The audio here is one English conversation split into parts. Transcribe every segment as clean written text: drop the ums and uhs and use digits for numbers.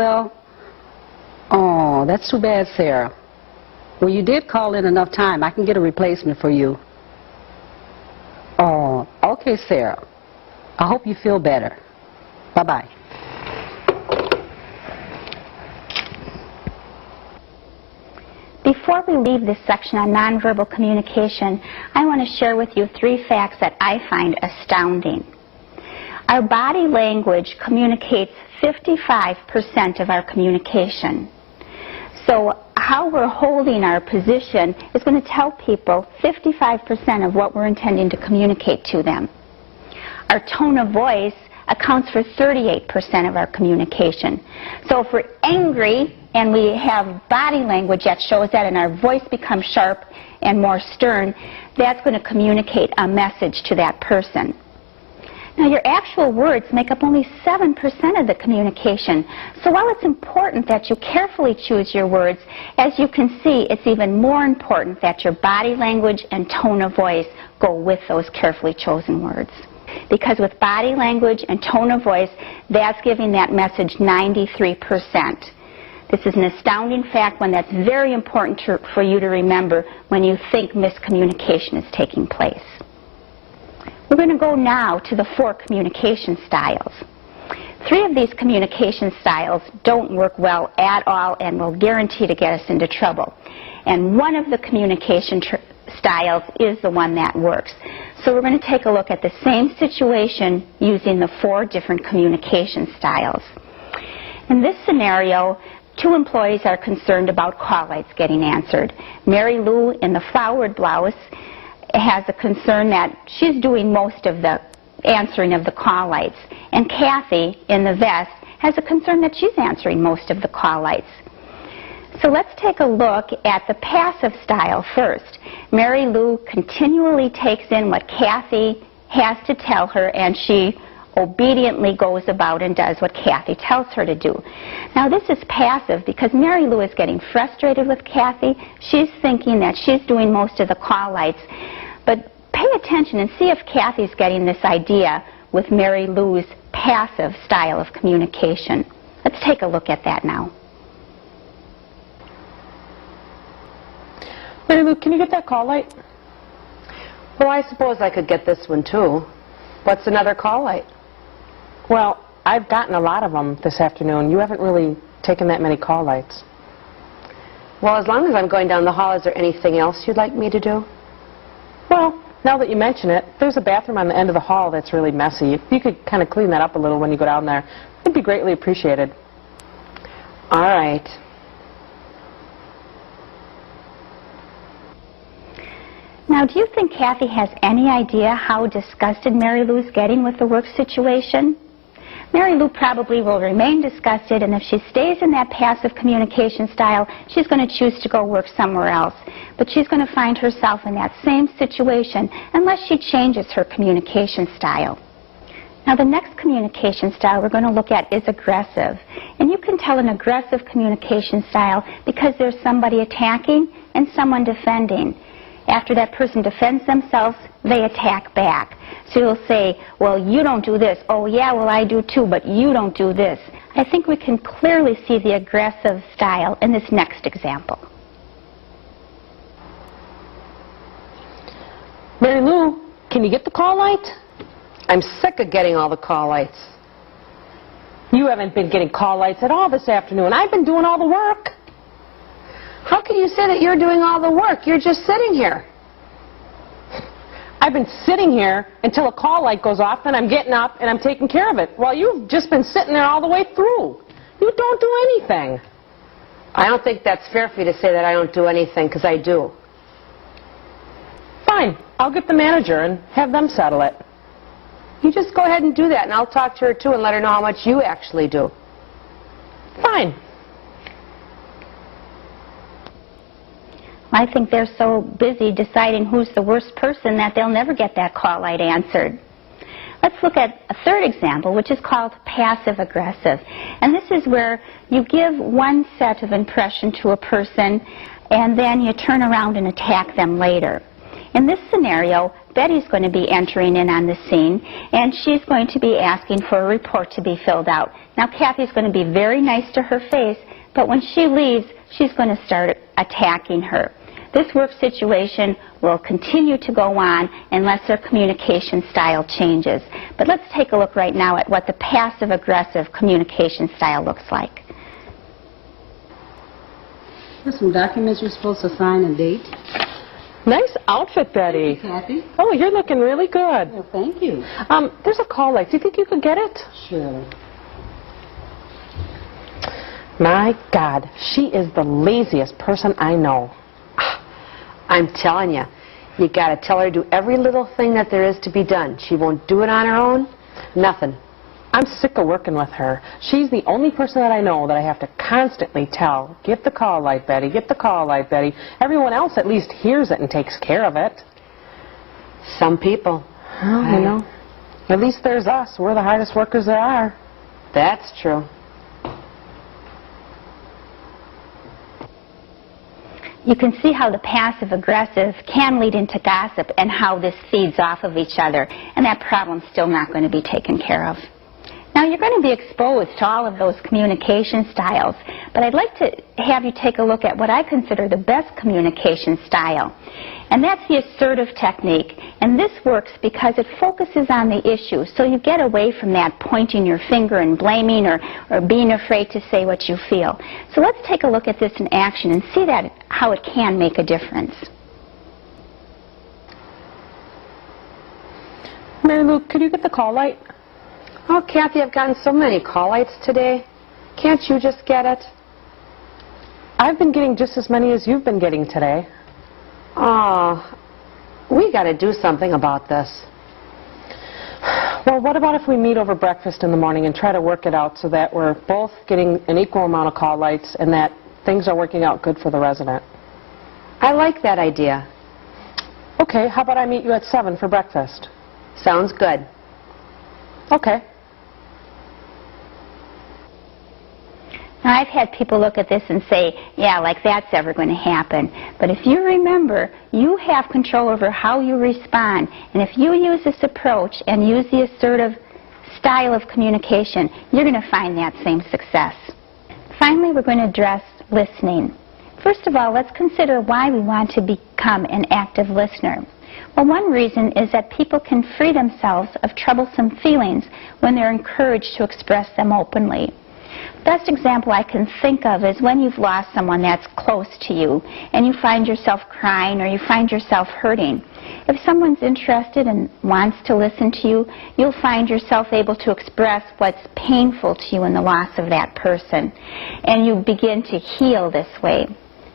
well? Oh, that's too bad, Sarah. Well, you did call in enough time. I can get a replacement for you. Oh, okay, Sarah. I hope you feel better. Bye-bye. Before we leave this section on nonverbal communication, I want to share with you 3 facts that I find astounding. Our body language communicates 55% of our communication. So how we're holding our position is going to tell people 55% of what we're intending to communicate to them. Our tone of voice accounts for 38% of our communication. So if we're angry and we have body language that shows that and our voice becomes sharp and more stern, that's going to communicate a message to that person. Now, your actual words make up only 7% of the communication. So while it's important that you carefully choose your words, as you can see, it's even more important that your body language and tone of voice go with those carefully chosen words. Because with body language and tone of voice, that's giving that message 93%. This is an astounding fact, one that's very important for you to remember when you think miscommunication is taking place. We're going to go now to the 4 communication styles. 3 of these communication styles don't work well at all and will guarantee to get us into trouble. And one of the communication styles is the one that works. So we're going to take a look at the same situation using the 4 different communication styles. In this scenario, 2 employees are concerned about call lights getting answered. Mary Lou in the flowered blouse has a concern that she's doing most of the answering of the call lights. And Kathy in the vest has a concern that she's answering most of the call lights. So let's take a look at the passive style first. Mary Lou continually takes in what Kathy has to tell her, and she obediently goes about and does what Kathy tells her to do. Now this is passive because Mary Lou is getting frustrated with Kathy. She's thinking that she's doing most of the call lights. But pay attention and see if Kathy's getting this idea with Mary Lou's passive style of communication. Let's take a look at that now. Mary Lou, can you get that call light? Well, I suppose I could get this one too. What's another call light? Well, I've gotten a lot of them this afternoon. You haven't really taken that many call lights. Well, as long as I'm going down the hall, is there anything else you'd like me to do? Well, now that you mention it, there's a bathroom on the end of the hall that's really messy. If you could kind of clean that up a little when you go down there, it'd be greatly appreciated. All right. Now, do you think Kathy has any idea how disgusted Mary Lou's getting with the work situation? Mary Lou probably will remain disgusted, and if she stays in that passive communication style, she's going to choose to go work somewhere else. But she's going to find herself in that same situation unless she changes her communication style. Now, the next communication style we're going to look at is aggressive. And you can tell an aggressive communication style because there's somebody attacking and someone defending. After that person defends themselves, they attack back. So you'll say, well, you don't do this. Oh, yeah, well, I do too, but you don't do this. I think we can clearly see the aggressive style in this next example. Mary Lou, can you get the call light? I'm sick of getting all the call lights. You haven't been getting call lights at all this afternoon. I've been doing all the work. How can you say that you're doing all the work? You're just sitting here. I've been sitting here until a call light goes off, then I'm getting up and I'm taking care of it. While you've just been sitting there all the way through. You don't do anything. I don't think that's fair for you to say that I don't do anything, because I do. Fine. I'll get the manager and have them settle it. You just go ahead and do that, and I'll talk to her too and let her know how much you actually do. Fine. I think they're so busy deciding who's the worst person that they'll never get that call light answered. Let's look at a third example, which is called passive-aggressive. And this is where you give one set of impression to a person, and then you turn around and attack them later. In this scenario, Betty's going to be entering in on the scene, and she's going to be asking for a report to be filled out. Now, Kathy's going to be very nice to her face, but when she leaves, she's going to start attacking her. This work situation will continue to go on unless their communication style changes. But let's take a look right now at what the passive-aggressive communication style looks like. There's some documents you're supposed to sign and date. Nice outfit, Betty. Kathy? Oh, you're looking really good. Well, thank you. There's a call light. Do you think you could get it? Sure. My God, she is the laziest person I know. I'm telling you, you got to tell her to do every little thing that there is to be done. She won't do it on her own. Nothing. I'm sick of working with her. She's the only person that I know that I have to constantly tell, get the call light, Betty, get the call light, Betty. Everyone else at least hears it and takes care of it. Some people. Well, you know, at least there's us. We're the hardest workers there are. That's true. You can see how the passive-aggressive can lead into gossip and how this feeds off of each other, and that problem's still not going to be taken care of. Now, you're going to be exposed to all of those communication styles, but I'd like to have you take a look at what I consider the best communication style, and that's the assertive technique. And this works because it focuses on the issue, so you get away from that pointing your finger and blaming or being afraid to say what you feel. So let's take a look at this in action and see how it can make a difference. Mary Lou, could you get the call light? Oh, Kathy, I've gotten so many call lights today. Can't you just get it? I've been getting just as many as you've been getting today. Oh, we got to do something about this. Well, what about if we meet over breakfast in the morning and try to work it out so that we're both getting an equal amount of call lights and that things are working out good for the resident? I like that idea. Okay, how about I meet you at 7 for breakfast? Sounds good. Okay. Now, I've had people look at this and say, yeah, like that's ever going to happen. But if you remember, you have control over how you respond. And if you use this approach and use the assertive style of communication, you're going to find that same success. Finally, we're going to address listening. First of all, let's consider why we want to become an active listener. Well, one reason is that people can free themselves of troublesome feelings when they're encouraged to express them openly. Best example I can think of is when you've lost someone that's close to you and you find yourself crying or you find yourself hurting. If someone's interested and wants to listen to you, you'll find yourself able to express what's painful to you in the loss of that person, and you begin to heal this way.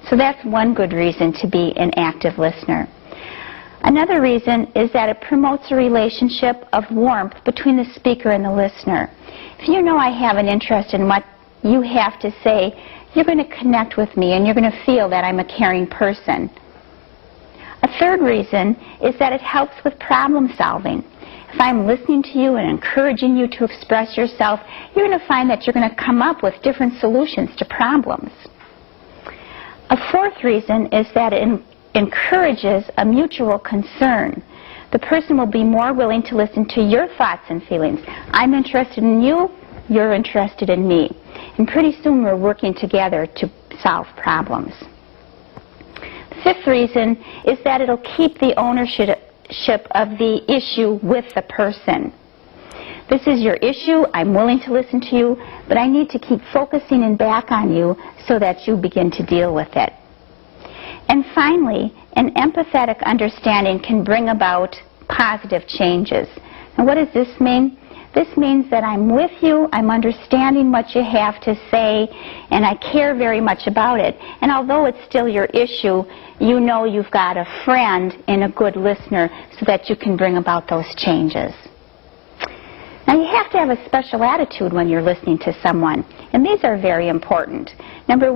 So that's one good reason to be an active listener. Another reason is that it promotes a relationship of warmth between the speaker and the listener. If you know I have an interest in what you have to say, you're going to connect with me and you're going to feel that I'm a caring person. A third reason is that it helps with problem solving. If I'm listening to you and encouraging you to express yourself, you're going to find that you're going to come up with different solutions to problems. A fourth reason is that it encourages a mutual concern. The person will be more willing to listen to your thoughts and feelings. I'm interested in you, you're interested in me. And pretty soon we're working together to solve problems. The fifth reason is that it'll keep the ownership of the issue with the person. This is your issue, I'm willing to listen to you, but I need to keep focusing and back on you so that you begin to deal with it. And finally, an empathetic understanding can bring about positive changes. And what does this mean? This means that I'm with you, I'm understanding what you have to say, and I care very much about it. And although it's still your issue, you know you've got a friend and a good listener so that you can bring about those changes. Now, you have to have a special attitude when you're listening to someone, and these are very important. Number